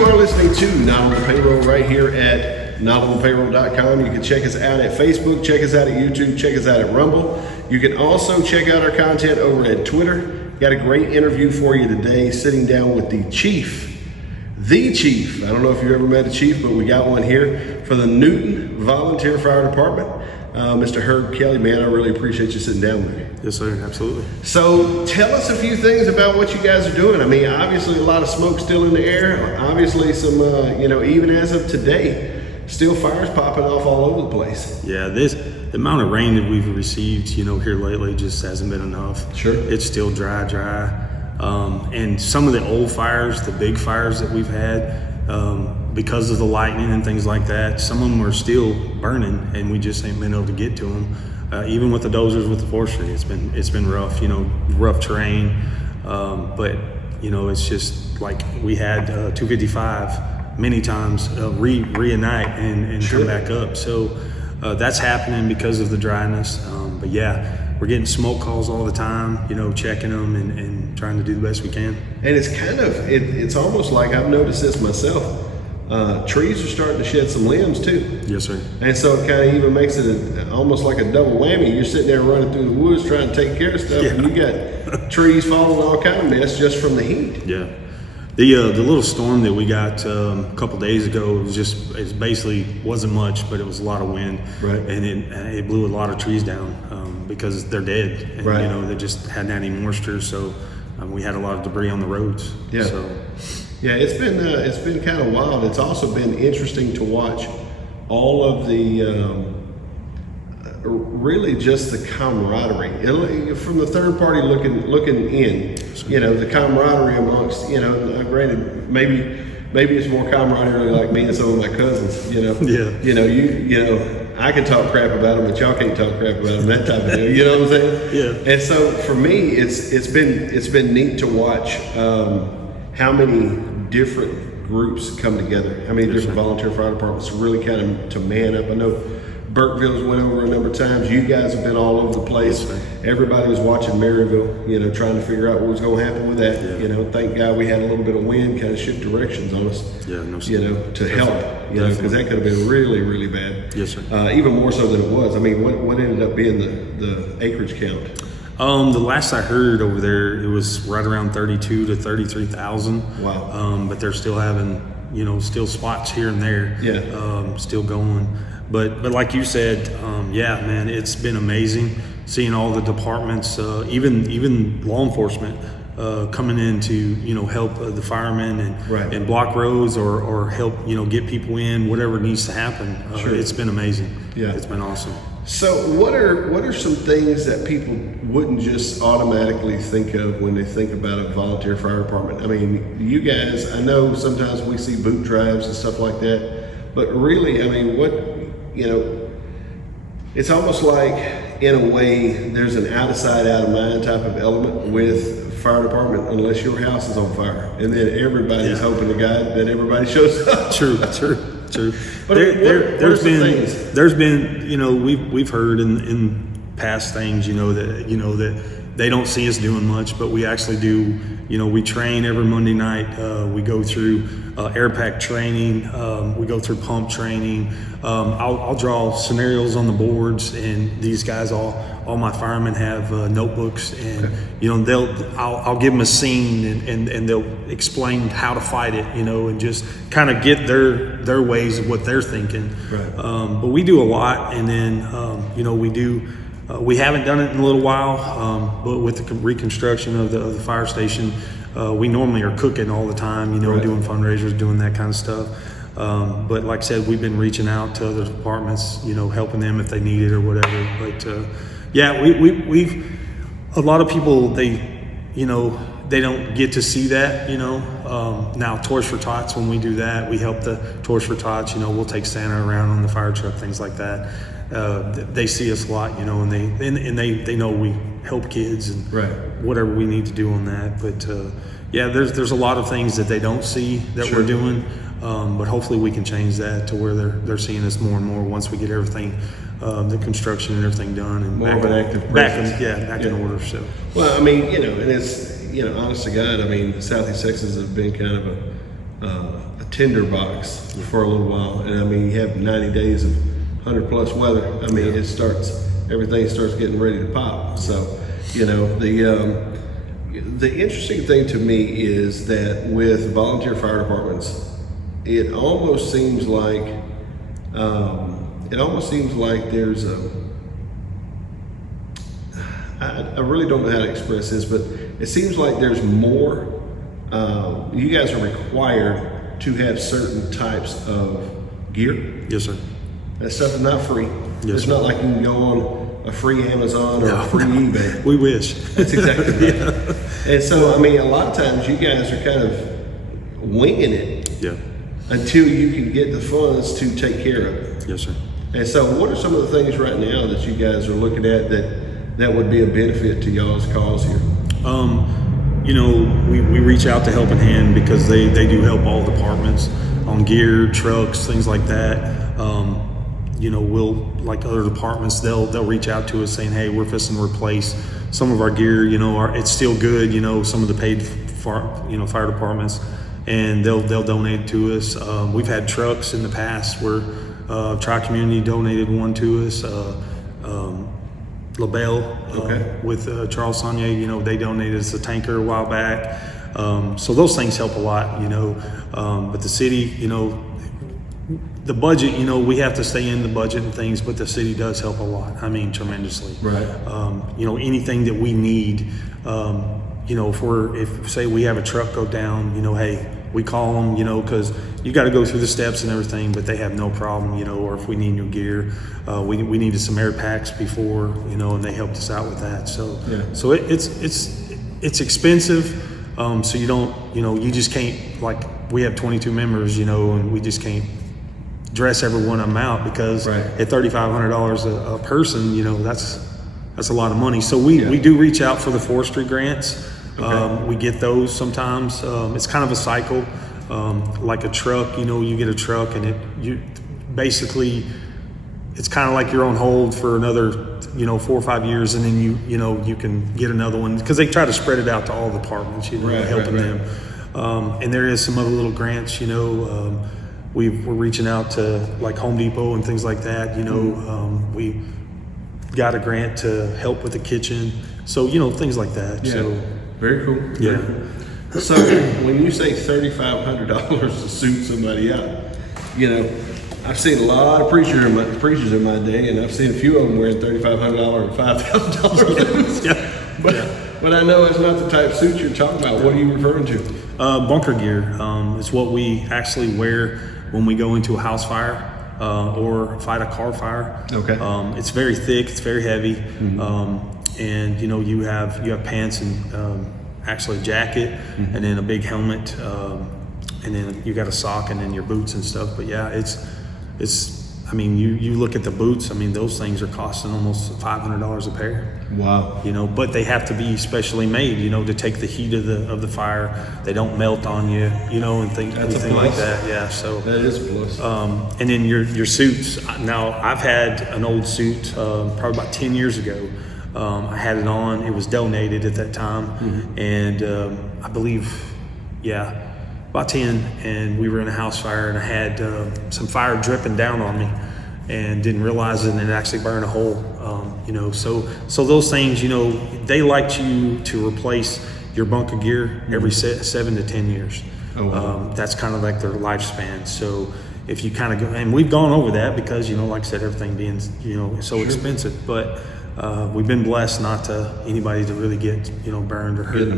You are listening to Not on the Payroll right here at notonthepayroll.com. You can check us out at Facebook, check us out at YouTube, check us out at Rumble. You can also check out our content over at Twitter. Got a great interview for you today, sitting down with the chief. I don't know if you've ever met a chief, but we got one here for the Newton Volunteer Fire Department. Mr. Herb Kelley, man, I really appreciate you sitting down with me. Yes, sir, absolutely. So tell us a few things about what you guys are doing. I mean, obviously a lot of smoke still in the air. Obviously some, even as of today, still fires popping off all over the place. Yeah, the amount of rain that we've received, here lately just hasn't been enough. Sure. It's still dry. And some of the old fires, the big fires that we've had, because of the lightning and things like that, some of them are still burning, and we just ain't been able to get to them. Even with the dozers, with the forestry, it's been rough. Rough terrain. But it's just like we had 255 many times reunite and Sure. come back up. So that's happening because of the dryness. But yeah. We're getting smoke calls all the time, checking them and trying to do the best we can. And it's kind of, it's almost like I've noticed this myself. Trees are starting to shed some limbs too. Yes, sir. And so it kind of even makes it almost like a double whammy. You're sitting there running through the woods trying to take care of stuff, and you got trees falling, all kind of mess just from the heat. Yeah. The little storm that we got a couple days ago it basically wasn't much, but it was a lot of wind, right? And it blew a lot of trees down because they're dead, and, right? They just hadn't had any moisture, so we had a lot of debris on the roads. Yeah. So, yeah, it's been kind of wild. It's also been interesting to watch all of the really just the camaraderie from the third party looking in. The camaraderie amongst granted maybe it's more camaraderie like me and some of my cousins. Yeah. I can talk crap about them, but y'all can't talk crap about them. That type of deal. You know what I'm saying? Yeah. And so for me, it's been neat to watch how many different groups come together, how many different volunteer fire departments really kind of to man up. I know Burkeville's went over a number of times. You guys have been all over the place. Yes, everybody was watching Maryville, trying to figure out what was going to happen with that. Yeah. Thank God we had a little bit of wind kind of shift directions on us. Yeah, no, to help, because that could have been really, really bad. Yes, sir. Even more so than it was. I mean, what ended up being the acreage count? The last I heard over there, it was right around 32 to 33,000. Wow. But they're still having, still spots here and there. Yeah. Still going. But like you said, yeah, man, it's been amazing seeing all the departments, even law enforcement, coming in to help the firemen and block roads or help get people in, whatever needs to happen. Sure. It's been amazing. Yeah, it's been awesome. So what are some things that people wouldn't just automatically think of when they think about a volunteer fire department? I mean, you guys, I know sometimes we see boot drives and stuff like that, but really, I mean, it's almost like, in a way, there's an out of sight, out of mind type of element with fire department, unless your house is on fire, and then everybody's hoping to God that everybody shows up. True. But there's been we've heard in past things that they don't see us doing much, but we actually do. We train every Monday night. We go through air pack training. We go through pump training. I'll draw scenarios on the boards, and these guys, all my firemen have notebooks, and I'll give them a scene, and they'll explain how to fight it, and just kind of get their ways of what they're thinking. Right. But we do a lot, and then we do. We haven't done it in a little while, but with the reconstruction of the fire station, we normally are cooking all the time, doing fundraisers, doing that kind of stuff. But like I said, we've been reaching out to other departments, helping them if they need it or whatever. But yeah, we've a lot of people, they don't get to see that, now Toys for Tots, when we do that, we help the Toys for Tots, we'll take Santa around on the fire truck, things like that. They see us a lot, and they know we help kids and whatever we need to do on that. But yeah, there's a lot of things that they don't see that we're doing, but hopefully we can change that to where they're seeing us more and more once we get everything, the construction and everything done, and more of an active presence. Back in order. So well, I mean, and it's honest to God, I mean, Southeast Texas has been kind of a tinderbox for a little while, and I mean, you have 90 days of 100+ weather. I mean, everything starts getting ready to pop. So, you know, the interesting thing to me is that with volunteer fire departments, it almost seems like there's I really don't know how to express this, but it seems like there's more. You guys are required to have certain types of gear. Yes, sir. That stuff is not free. Yes, it's sir. not like you can go on a free Amazon or a free eBay. We wish. That's exactly right. Yeah. And so, I mean, a lot of times you guys are kind of winging it. Yeah. Until you can get the funds to take care of it. Yes, sir. And so, what are some of the things right now that you guys are looking at that would be a benefit to y'all's cause here? You know, we reach out to Helping Hand because they do help all departments on gear, trucks, things like that. You know, like other departments, they'll reach out to us saying, hey, we're fixing to replace some of our gear. You know, it's still good. You know, some of the paid fire departments, and they'll donate to us. We've had trucks in the past where Tri-Community donated one to us. LaBelle with Charles Saunier, you know, they donated us a tanker a while back. So those things help a lot, you know. But the city, you know, the budget, you know, we have to stay in the budget and things, but the city does help a lot. I mean, tremendously. Right. You know, anything that we need, you know, if say we have a truck go down, you know, hey, we call them, you know, because you got to go through the steps and everything, but they have no problem, you know. Or if we need new gear, we needed some air packs before, you know, and they helped us out with that. So, so it's expensive. So you don't, you know, you just can't, like, we have 22 members, you know, and we just can't dress every one of them out because at $3,500 a person, you know, that's a lot of money. So we do reach out for the forestry grants. We get those sometimes. It's kind of a cycle, like a truck. You know, you get a truck, and it's kind of like you're on hold for another, you know, 4 or 5 years, and then you can get another one because they try to spread it out to all departments, you know, helping them. And there is some other little grants, you know. We're reaching out to like Home Depot and things like that. You know, we got a grant to help with the kitchen, so you know, things like that. Yeah. So. Very cool. Yeah. Cool. So when you say $3,500 to suit somebody out, you know, I've seen a lot of preachers in my day, and I've seen a few of them wearing $3,500 or $5,000 suits. But I know it's not the type of suit you're talking about. What are you referring to? Bunker gear. It's what we actually wear when we go into a house fire or fight a car fire. Okay. It's very thick. It's very heavy. Mm-hmm. And you know, you have pants and actually a jacket, and then a big helmet, and then you got a sock, and then your boots and stuff. But yeah, it's I mean, you look at the boots. I mean, those things are costing almost $500 a pair. Wow. You know, but they have to be specially made, you know, to take the heat of the fire. They don't melt on you, you know, and anything like that. Yeah. So that is a plus. And then your suits. Now, I've had an old suit probably about 10 years ago. I had it on. It was donated at that time, and I believe, about 10. And we were in a house fire, and I had some fire dripping down on me, and didn't realize it, and it actually burned a hole. You know, so those things, you know, they like you to replace your bunker gear every 7 to 10 years. Oh, wow. That's kind of like their lifespan. So if you kind of go, and we've gone over that because, you know, like I said, everything being, you know, so expensive, but. We've been blessed not to anybody to really get, you know, burned or hurt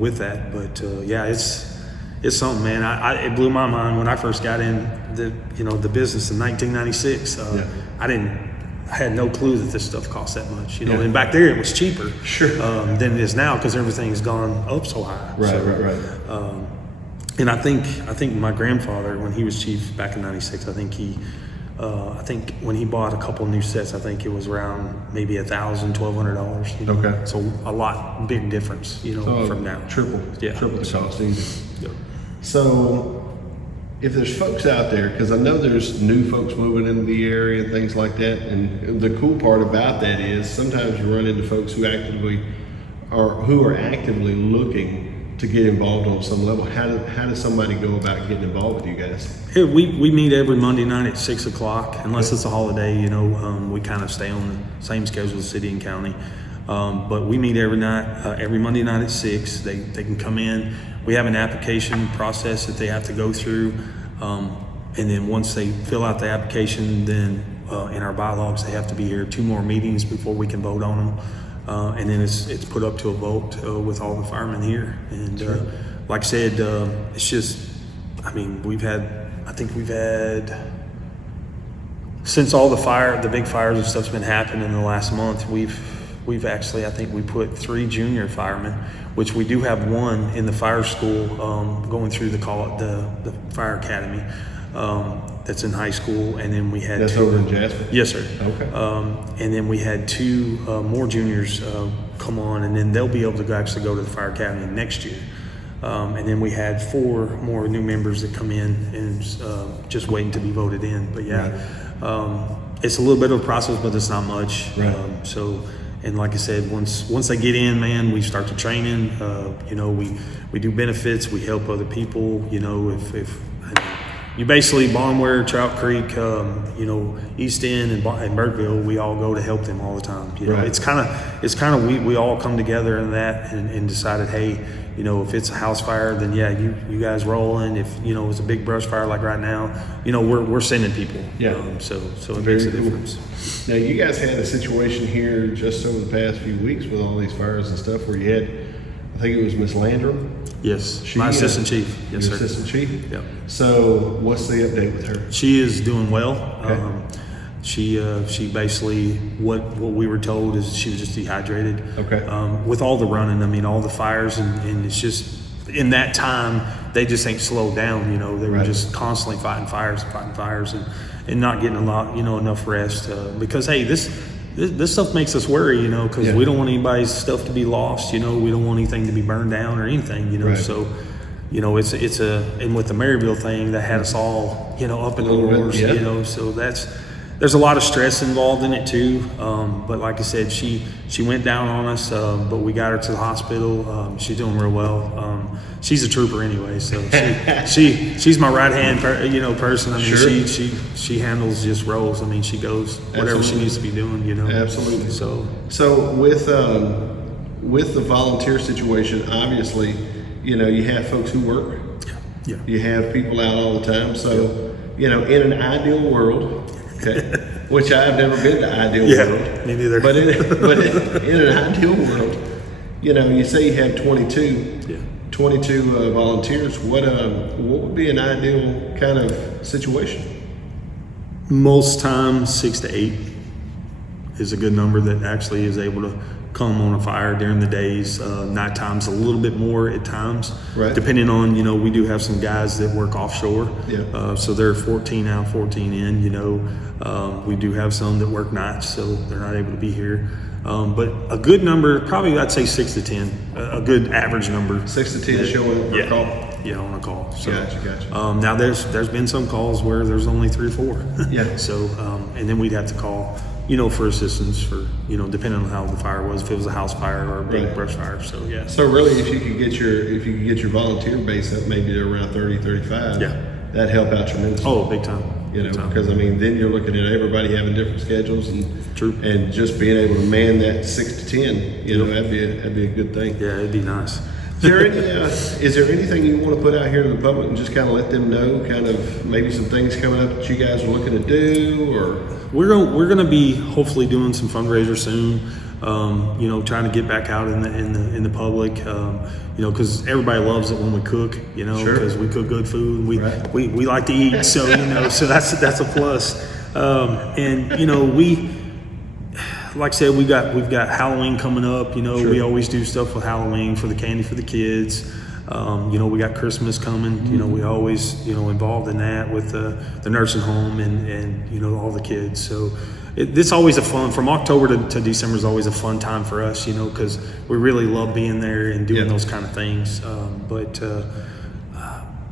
with that. But yeah, it's something, man. It blew my mind when I first got in the business in 1996. I had no clue that this stuff cost that much, you know. And back there it was cheaper than it is now because everything's gone up so high. Right. And I think my grandfather, when he was chief back in '96, I think when he bought a couple new sets, I think it was around maybe $1,000, $1,200. You know? Okay. So a big difference, you know, from now. Triple the cost easy. Yep. So if there's folks out there, because I know there's new folks moving into the area and things like that, and the cool part about that is sometimes you run into folks who are actively looking to get involved on some level. How does somebody go about getting involved with you guys? We meet every Monday night at 6 o'clock, unless it's a holiday. We kind of stay on the same schedule as city and county. But we meet every night, every Monday night at 6. They can come in. We have an application process that they have to go through. And then once they fill out the application, then in our bylaws, they have to be here 2 more meetings before we can vote on them. And then it's put up to a vote with all the firemen here. And like I said, it's just, I mean, we've had, since all the big fires and stuff's been happening in the last month, we've actually, I think we put 3 junior firemen, which we do have 1 in the fire school going through the fire academy. That's in high school, and then we had that's 2, over in Jasper. Yes, sir. Okay. And then we had 2 more juniors come on, and then they'll be able to actually go to the fire academy next year. And then we had 4 more new members that come in and just waiting to be voted in. But yeah, it's a little bit of a process, but it's not much. Right. And like I said, once they get in, man, we start the training. We do benefits. We help other people. If you basically Bonware, Trout Creek, East End and Burkeville, we all go to help them all the time. Right. It's kind of we all come together in that and decided, hey, if it's a house fire, then yeah, you guys roll in. If it's a big brush fire like right now, we're sending people. Yeah. So it makes a difference. Now you guys had a situation here just over the past few weeks with all these fires and stuff where you had, I think it was Miss Landrum. Yes, my assistant chief. Yes, your sir. Assistant chief. Yep. So what's the update with her? She is doing well. Okay. She basically what we were told is she was just dehydrated. Okay. With all the running, I mean, all the fires, and it's just in that time they just ain't slowed down. They were just constantly fighting fires and not getting a lot, enough rest because hey, this stuff makes us worry, because we don't want anybody's stuff to be lost. We don't want anything to be burned down or anything, Right. So, it's and with the Maryville thing that had us all, up in the roars, so there's a lot of stress involved in it too. But like I said, she went down on us, but we got her to the hospital. She's doing real well. She's a trooper anyway, so she's my right hand, person. I mean, Sure. she handles just roles. I mean, she goes whatever she needs to be doing. Absolutely. So with the volunteer situation, obviously, you have folks who work. Yeah. You have people out all the time. So, in an ideal world, okay, which I've never been to ideal world. Me neither. But in an ideal world, you say you have 22 volunteers. What would be an ideal kind of situation? Most times 6 to 8 is a good number that actually is able to come on a fire during the days. Night times a little bit more at times, Right. depending on, we do have some guys that work offshore. Yeah. So they're 14 out, 14 in, we do have some that work nights, so they're not able to be here. But a good number, probably I'd say 6 to 10, a good average number. 6 to 10 showing up for a call. Yeah, on a call. So, Gotcha. Now there's been some calls where there's only 3 or 4. Yeah. So and then we'd have to call, for assistance for, depending on how the fire was, if it was a house fire or a big Right. brush fire. So yeah. So really, if you could get your volunteer base up maybe to around 30, 35, that'd help out tremendously. Oh, big time. Big time. Because then you're looking at everybody having different schedules and True. and just being able to man that 6 to 10, that'd be a good thing. Yeah, it'd be nice. Is there anything you want to put out here to the public and just kind of let them know, kind of maybe some things coming up that you guys are looking to do, or? We're gonna be hopefully doing some fundraisers soon. Trying to get back out in the public. Because everybody loves it when we cook. Sure. Because we cook good food. And Right. we like to eat. So so that's a plus. We. Like I said, we've got Halloween coming up. Sure. We always do stuff for Halloween for the candy for the kids. We got Christmas coming. We always involved in that with the nursing home and all the kids. So this always a fun, from October to December is always a fun time for us. Because we really love being there and doing those kind of things.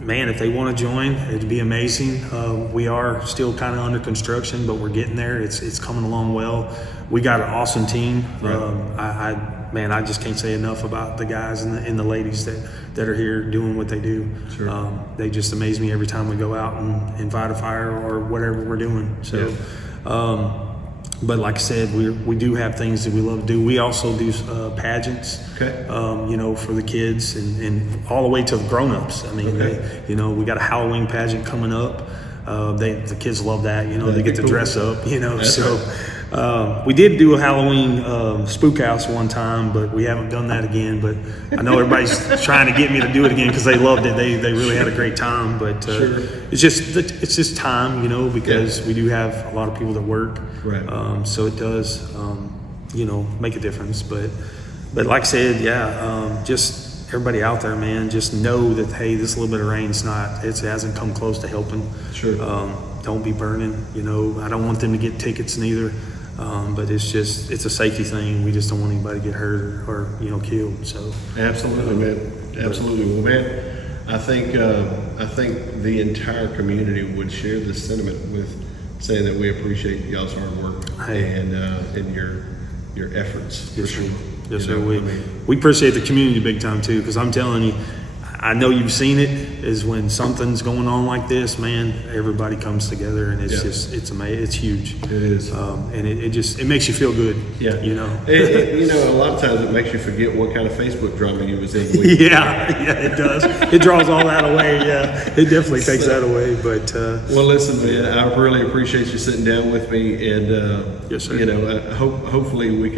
man, if they want to join, it'd be amazing. We are still kind of under construction, but we're getting there. It's coming along well. We got an awesome team. Right. I just can't say enough about the guys and the ladies that are here doing what they do. Sure. They just amaze me every time we go out and fight a fire or whatever we're doing. So, but like I said, we do have things that we love to do. We also do pageants, Okay. For the kids and all the way to grown-ups. I mean, Okay. we got a Halloween pageant coming up. The kids love that. They That'd get be to cool. dress up. That's So. right. We did do a Halloween spook house one time, but we haven't done that again. But I know everybody's trying to get me to do it again because they loved it. They really had a great time. But Sure. it's just time, because we do have a lot of people that work. Right. So it does, make a difference. But like I said, just everybody out there, man, just know that, hey, this little bit of rain's it hasn't come close to helping. Sure. Don't be burning. I don't want them to get tickets neither. But it's a safety thing. We just don't want anybody to get hurt or killed. So Absolutely, man. Absolutely. Well, man, I think the entire community would share this sentiment with saying that we appreciate y'all's hard work and your efforts. Yes, for sir. sure. Yes, You sir. know, We appreciate the community big time too, because I'm telling you, I know you've seen it. Is when something's going on like this, man, everybody comes together, and it's amazing. It's huge. It is. And it makes you feel good. Yeah. A lot of times it makes you forget what kind of Facebook drama you was in. Yeah, it does. It draws all that away. Yeah, it definitely takes that away. But Well, listen, man, I really appreciate you sitting down with me, and Yes, sir. hopefully we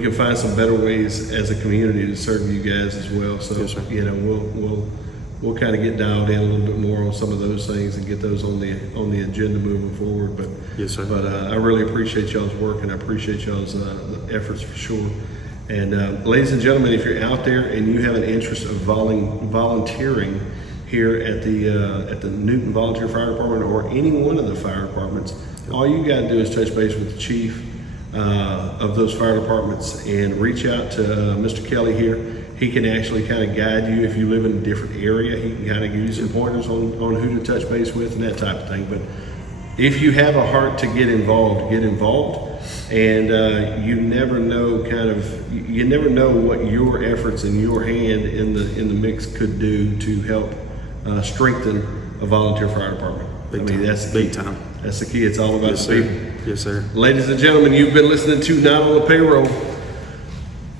can find some better ways as a community to serve you guys as well. So Yes, sir. we'll kind of get dialed in a little bit more on some of those things and get those on the agenda moving forward. But Yes, sir. But I really appreciate y'all's work, and I appreciate y'all's efforts for sure. And ladies and gentlemen, if you're out there and you have an interest of volunteering here at the Newton Volunteer Fire Department or any one of the fire departments, all you got to do is touch base with the chief of those fire departments and reach out to Mr. Kelley here. He can actually kind of guide you if you live in a different area. He can kind of give you some pointers on who to touch base with and that type of thing. But if you have a heart to get involved, get involved. And you never know what your efforts and your hand in the mix could do to help strengthen a volunteer fire department. That's the key. Big time. That's the key. It's all about Yes, the sir. people. Yes, sir. Ladies and gentlemen, you've been listening to Not on the Payroll.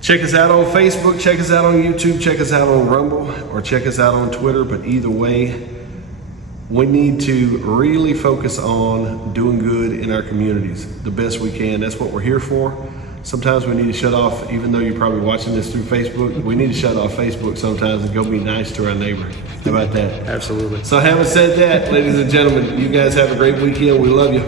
Check us out on Facebook, check us out on YouTube, check us out on Rumble, or check us out on Twitter. But either way, we need to really focus on doing good in our communities the best we can. That's what we're here for. Sometimes we need to shut off, even though you're probably watching this through Facebook, we need to shut off Facebook sometimes and go be nice to our neighbor. How about that? Absolutely. So having said that, ladies and gentlemen, you guys have a great weekend. We love you.